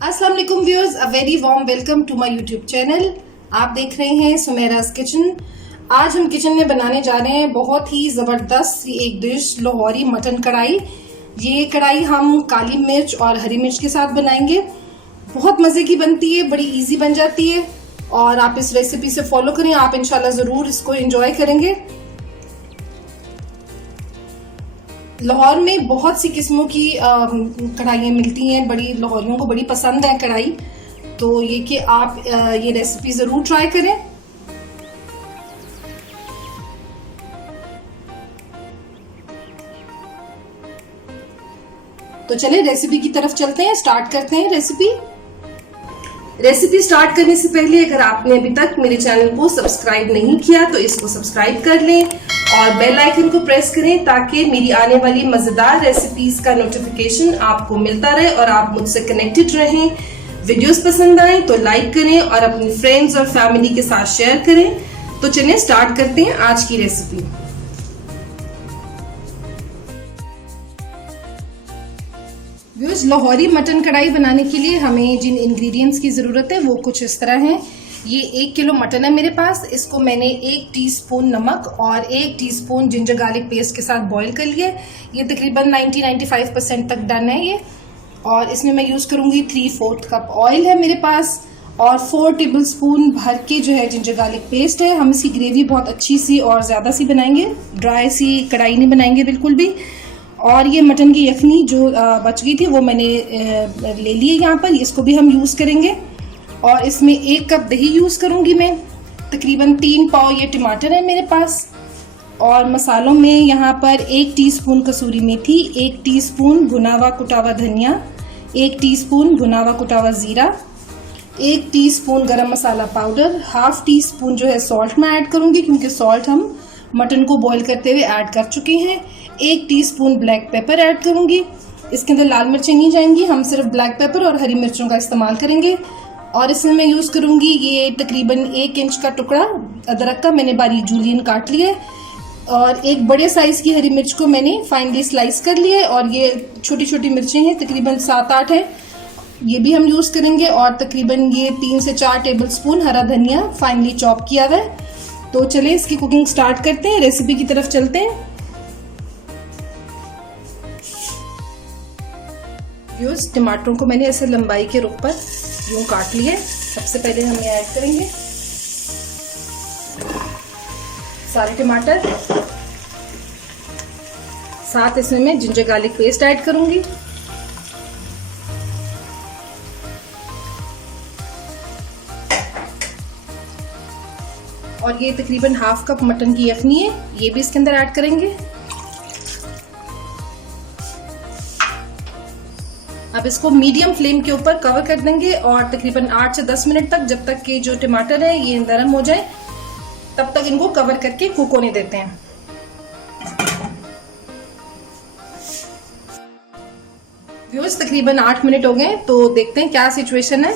अस्सलाम वालेकुम viewers, a very warm welcome to my YouTube channel. आप देख रहे हैं सुमेराज किचन। आज हम किचन में बनाने जा रहे हैं बहुत ही जबरदस्त एक डिश, लाहौरी मटन कढ़ाई। ये कढ़ाई हम काली मिर्च और हरी मिर्च के साथ बनाएंगे। बहुत मजे की बनती है, बड़ी इजी बन जाती है और आप इस रेसिपी से फॉलो करें, आप इंशाल्लाह जरूर इसको एंजॉय करेंगे। लाहौर में बहुत सी किस्मों की कढ़ाइयाँ मिलती हैं, बड़ी लाहौरियों को बड़ी पसंद है कढ़ाई। तो ये कि आप ये रेसिपी ज़रूर ट्राई करें। तो चलें रेसिपी की तरफ चलते हैं, स्टार्ट करते हैं रेसिपी स्टार्ट करने से पहले अगर आपने अभी तक मेरे चैनल को सब्सक्राइब नहीं किया तो इसको सब्सक्राइब कर लें और बेल आइकन को प्रेस करें ताकि मेरी आने वाली मजेदार रेसिपीज का नोटिफिकेशन आपको मिलता रहे और आप मुझसे कनेक्टेड रहें। वीडियोस पसंद आए तो लाइक करें और अपने फ्रेंड्स और फैमिली के साथ शेयर करें। तो चलिए स्टार्ट करते हैं आज की रेसिपी। व्यूअर्स, लाहौरी मटन कढ़ाई बनाने के लिए हमें जिन इंग्रेडिएंट्स की ज़रूरत है वो कुछ इस तरह हैं। ये 1 किलो मटन है मेरे पास। इसको मैंने 1 टीस्पून नमक और 1 टीस्पून जिंजर गार्लिक पेस्ट के साथ बॉईल कर लिया। ये तकरीबन 90-95% तक डन है ये। और इसमें मैं यूज़ करूँगी 3/4 कप ऑयल है मेरे पास और 4 टेबलस्पून भर के जो है जिंजर गार्लिक पेस्ट है। हम इसकी ग्रेवी बहुत अच्छी सी और ज़्यादा सी बनाएंगे, ड्राई सी कढ़ाई नहीं बनाएंगे बिल्कुल भी। और ये मटन की यखनी जो बच गई थी वो मैंने ले ली है यहाँ पर, इसको भी हम यूज़ करेंगे। और इसमें 1 कप दही यूज़ करूँगी मैं। तकरीबन 3 पाव ये टमाटर है मेरे पास। और मसालों में यहाँ पर 1 टीस्पून कसूरी मेथी, 1 टीस्पून भुना हुआ कुटा धनिया, 1 टीस्पून भुना हुआ कुटा ज़ीरा, 1 टीस्पून गरम मसाला पाउडर, ½ टीस्पून जो है सॉल्ट मैं ऐड करूँगी क्योंकि सॉल्ट हम मटन को बॉईल करते हुए ऐड कर चुके हैं। 1 टीस्पून ब्लैक पेपर ऐड करूँगी। इसके अंदर लाल मिर्चें नहीं जाएंगी, हम सिर्फ ब्लैक पेपर और हरी मिर्चों का इस्तेमाल करेंगे। और इसमें मैं यूज़ करूँगी ये तकरीबन 1 इंच का टुकड़ा अदरक का, मैंने बारीक जूलियन काट लिया। और एक बड़े साइज़ की हरी मिर्च को मैंने फाइनली स्लाइस कर लिया। और ये छोटी छोटी मिर्चें हैं, तकरीबन 7-8 हैं, ये भी हम यूज़ करेंगे। और तकरीबन ये 3 से 4 टेबलस्पून हरा धनिया फाइनली चॉप किया हुआ है। तो चलिए इसकी कुकिंग स्टार्ट करते हैं, रेसिपी की तरफ चलते हैं। व्यूअर्स, टमाटरों को मैंने ऐसे लंबाई के रुख पर यूं काट लिए। सबसे पहले हम ये ऐड करेंगे सारे टमाटर, साथ इसमें मैं जिंजर गार्लिक पेस्ट ऐड करूंगी। और ये तकरीबन ½ कप मटन की यखनी है, ये भी इसके अंदर ऐड करेंगे। अब इसको मीडियम फ्लेम के ऊपर कवर कर देंगे और तकरीबन 8 से 10 मिनट तक, जब तक कि जो टमाटर है ये नरम हो जाए तब तक इनको कवर करके कुक होने देते हैं। व्यूअर्स, तकरीबन 8 मिनट हो गए, तो देखते हैं क्या सिचुएशन है।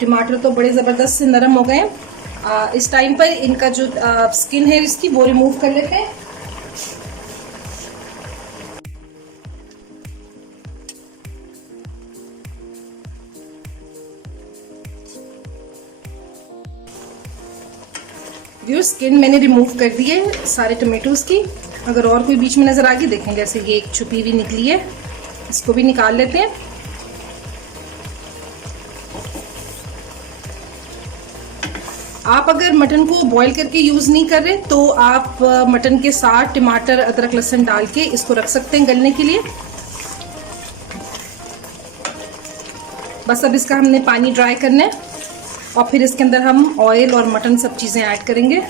टमाटर तो बड़े जबरदस्त से नरम हो गए। इस टाइम पर इनका जो स्किन है इसकी वो रिमूव कर लेते हैं। व्यूअर्स, स्किन मैंने रिमूव कर दी है सारे टमेटोज की। अगर और कोई बीच में नजर आ गई देखें, जैसे ये एक छुपी हुई निकली है, इसको भी निकाल लेते हैं। आप अगर मटन को बॉईल करके यूज नहीं कर रहे तो आप मटन के साथ टमाटर अदरक लहसुन डाल के इसको रख सकते हैं गलने के लिए। बस अब इसका हमने पानी ड्राई करना है और फिर इसके अंदर हम ऑयल और मटन सब चीजें ऐड करेंगे।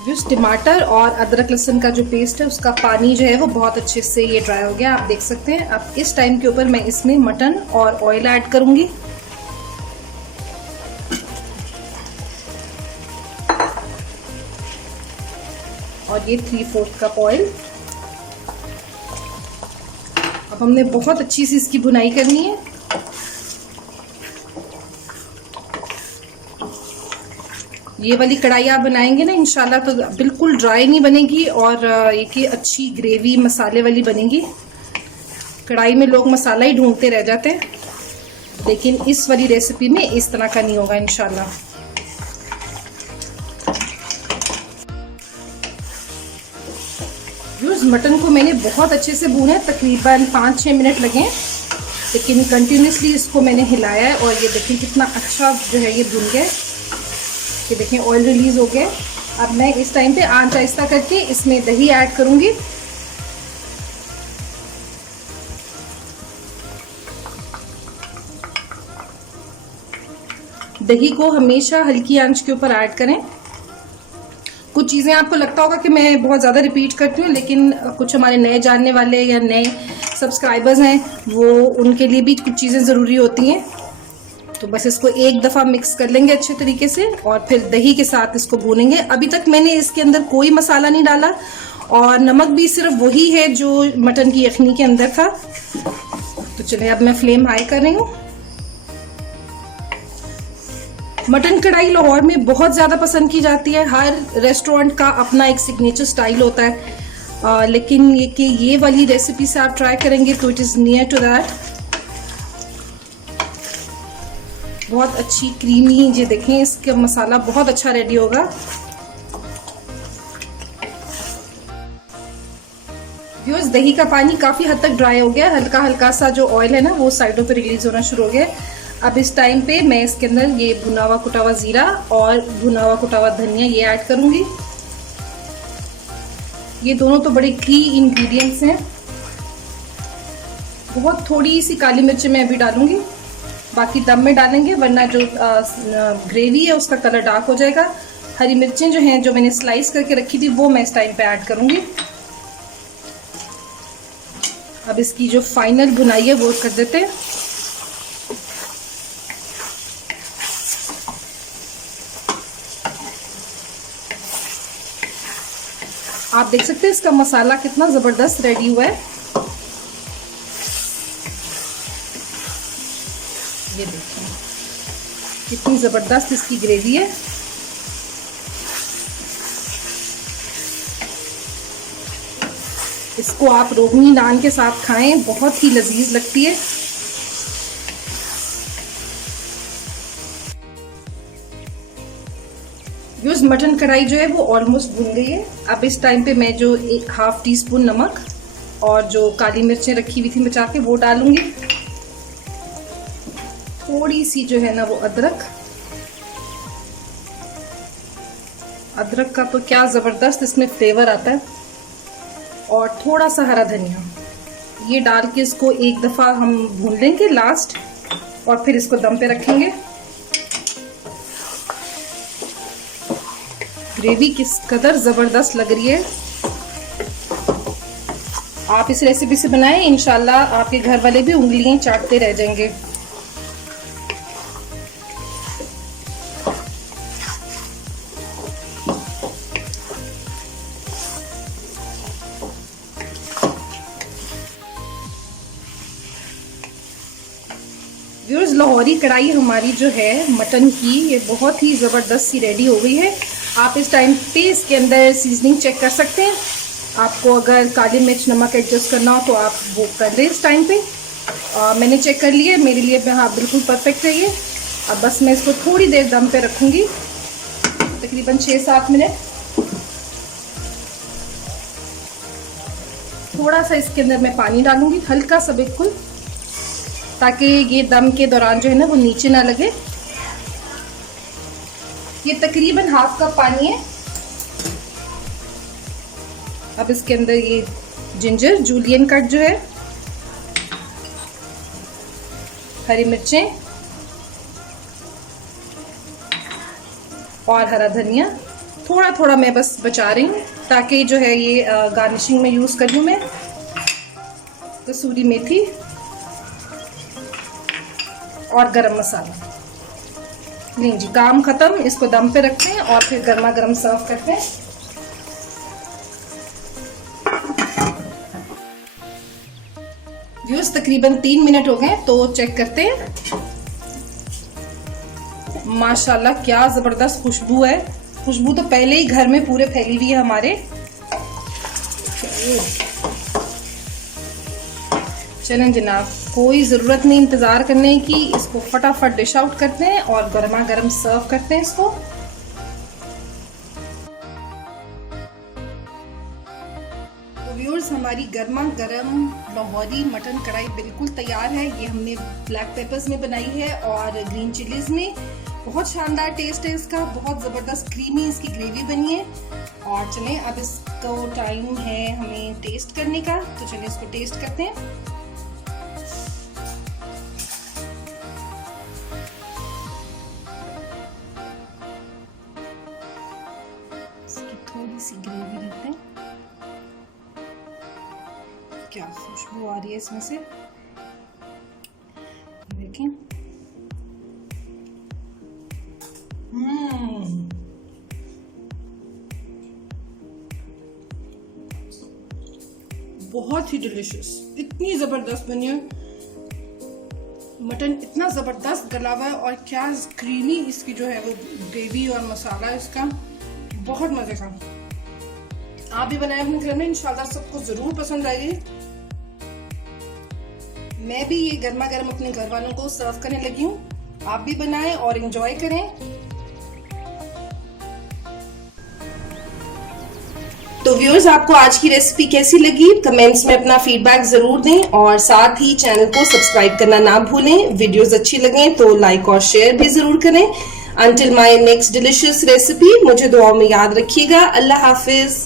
जो टमाटर और अदरक लहसुन का जो पेस्ट है उसका पानी जो है वो बहुत अच्छे से ये ड्राई हो गया, आप देख सकते हैं। अब इस टाइम के ऊपर मैं इसमें मटन और ऑयल ऐड करूंगी। और ये 3/4 कप ऑयल। अब हमने बहुत अच्छी सी इसकी भुनाई करनी है। ये वाली कढ़ाई आप बनाएंगे ना इंशाल्लाह तो बिल्कुल ड्राई नहीं बनेगी और ये अच्छी ग्रेवी मसाले वाली बनेगी। कढ़ाई में लोग मसाला ही ढूंढते रह जाते हैं, लेकिन इस वाली रेसिपी में इस तरह का नहीं होगा इंशाल्लाह। मटन को मैंने बहुत अच्छे से भूना है, तकरीबन 5-6 मिनट लगे, लेकिन कंटिन्यूसली इसको मैंने हिलाया है और ये देखिए कितना अच्छा जो है ये भून गया। ये देखें ऑयल रिलीज हो गया। अब मैं इस टाइम पे आंच आहिस्ता करके इसमें दही ऐड करूंगी। दही को हमेशा हल्की आंच के ऊपर ऐड करें। कुछ चीज़ें आपको लगता होगा कि मैं बहुत ज़्यादा रिपीट करती हूँ, लेकिन कुछ हमारे नए जानने वाले या नए सब्सक्राइबर्स हैं वो उनके लिए भी कुछ चीज़ें ज़रूरी होती हैं। तो बस इसको एक दफ़ा मिक्स कर लेंगे अच्छे तरीके से और फिर दही के साथ इसको भूनेंगे। अभी तक मैंने इसके अंदर कोई मसाला नहीं डाला और नमक भी सिर्फ वही है जो मटन की यखनी के अंदर था। तो चलिए अब मैं फ्लेम हाई कर रही हूँ। मटन कढ़ाई लाहौर में बहुत ज़्यादा पसंद की जाती है। हर रेस्टोरेंट का अपना एक सिग्नेचर स्टाइल होता है, लेकिन ये वाली रेसिपी से आप ट्राई करेंगे तो it is near to that. बहुत अच्छी क्रीमी, ये देखें इसका मसाला बहुत अच्छा रेडी होगा। व्यूअर्स दही का पानी काफ़ी हद तक ड्राई हो गया, हल्का हल्का सा जो ऑयल है ना वो साइडों पे रिलीज होना शुरू हो गया। अब इस टाइम पे मैं इसके अंदर ये भुना हुआ कुटा हुआ जीरा और भुना हुआ कुटा हुआ धनिया ये ऐड करूंगी। ये दोनों तो बड़े की इंग्रेडिएंट्स हैं। बहुत थोड़ी सी काली मिर्च मैं अभी डालूंगी, बाकी दम में डालेंगे वरना जो ग्रेवी है उसका कलर डार्क हो जाएगा। हरी मिर्चें जो हैं जो मैंने स्लाइस करके रखी थी वो मैं इस टाइम पे ऐड करूंगी। अब इसकी जो फाइनल भुनाई है वो कर देते हैं। आप देख सकते हैं इसका मसाला कितना जबरदस्त रेडी हुआ है। ये देखिए कितनी जबरदस्त इसकी ग्रेवी है। इसको आप रोगनी नान के साथ खाएं, बहुत ही लजीज लगती है। यूज मटन कढ़ाई जो है वो ऑलमोस्ट भुन गई है। अब इस टाइम पे मैं जो 1/2 टीस्पून नमक और जो काली मिर्चें रखी हुई थी बचा के वो डालूंगी। थोड़ी सी जो है ना वो अदरक का तो क्या जबरदस्त इसमें फ्लेवर आता है, और थोड़ा सा हरा धनिया ये डाल के इसको एक दफा हम भून लेंगे लास्ट, और फिर इसको दम पे रखेंगे। ग्रेवी किस कदर जबरदस्त लग रही है। आप इस रेसिपी से बनाएं, इंशाल्लाह आपके घर वाले भी उंगलियां चाटते रह जाएंगे। व्यूअर्स लाहौरी कढ़ाई हमारी जो है मटन की ये बहुत ही ज़बरदस्त सी रेडी हो गई है। आप इस टाइम पे इसके अंदर सीजनिंग चेक कर सकते हैं। आपको अगर काली मिर्च नमक एडजस्ट करना हो तो आप वो कर लें इस टाइम पे। मैंने चेक कर लिया, मेरे लिए हाँ बिल्कुल परफेक्ट है ये। अब बस मैं इसको थोड़ी देर दम पे रखूँगी, तकरीबन 6-7 मिनट। थोड़ा सा इसके अंदर मैं पानी डालूंगी, हल्का सा बिल्कुल, ताकि ये दम के दौरान जो है ना वो नीचे ना लगे। ये तकरीबन 1/2 कप पानी है। अब इसके अंदर ये जिंजर जूलियन कट जो है, हरी मिर्चें और हरा धनिया थोड़ा थोड़ा मैं बस बचा रही हूँ ताकि जो है ये गार्निशिंग में यूज कर लूँ मैं। कसूरी मेथी और गरम मसाला। नहीं जी, काम खत्म। इसको दम पे रखते हैं और फिर गर्मा गर्म सर्व करते हैं। व्यूअर्स तकरीबन 3 मिनट हो गए तो चेक करते हैं। माशाल्लाह क्या जबरदस्त खुशबू है। खुशबू तो पहले ही घर में पूरे फैली हुई है हमारे। चलें जनाब, कोई ज़रूरत नहीं इंतज़ार करने की, इसको फटाफट डिश आउट करते हैं और गर्मा गर्म सर्व करते हैं इसको। तो व्यूअर्स, हमारी गर्मा गर्म लाहौरी मटन कढ़ाई बिल्कुल तैयार है। ये हमने ब्लैक पेपर्स में बनाई है और ग्रीन चिलीज में। बहुत शानदार टेस्ट है इसका, बहुत ज़बरदस्त क्रीमी इसकी ग्रेवी बनी है। और चलें अब इसको टाइम है हमें टेस्ट करने का, तो चलिए इसको टेस्ट करते हैं। इसकी थोड़ी सी ग्रेवी लेते हैं। क्या खुशबू आ रही है इसमें से, देखें। बहुत ही डिलिशियस, इतनी जबरदस्त बनी है। मटन इतना जबरदस्त गला हुआ है और क्या क्रीमी इसकी जो है वो ग्रेवी और मसाला इसका, बहुत मजे का। आप भी बनाए अपने घर में, इंशाल्लाह सबको जरूर पसंद आएगी। मैं भी ये गर्मा गर्म अपने घर वालों को सर्व करने लगी हूँ। आप भी बनाएं और एंजॉय करें। तो व्यूअर्स, आपको आज की रेसिपी कैसी लगी कमेंट्स में अपना फीडबैक जरूर दें और साथ ही चैनल को सब्सक्राइब करना ना भूलें। वीडियोस अच्छी लगें तो लाइक और शेयर भी जरूर करें। Until my next delicious recipe, मुझे दुआओं में याद रखिएगा। अल्लाह हाफिज।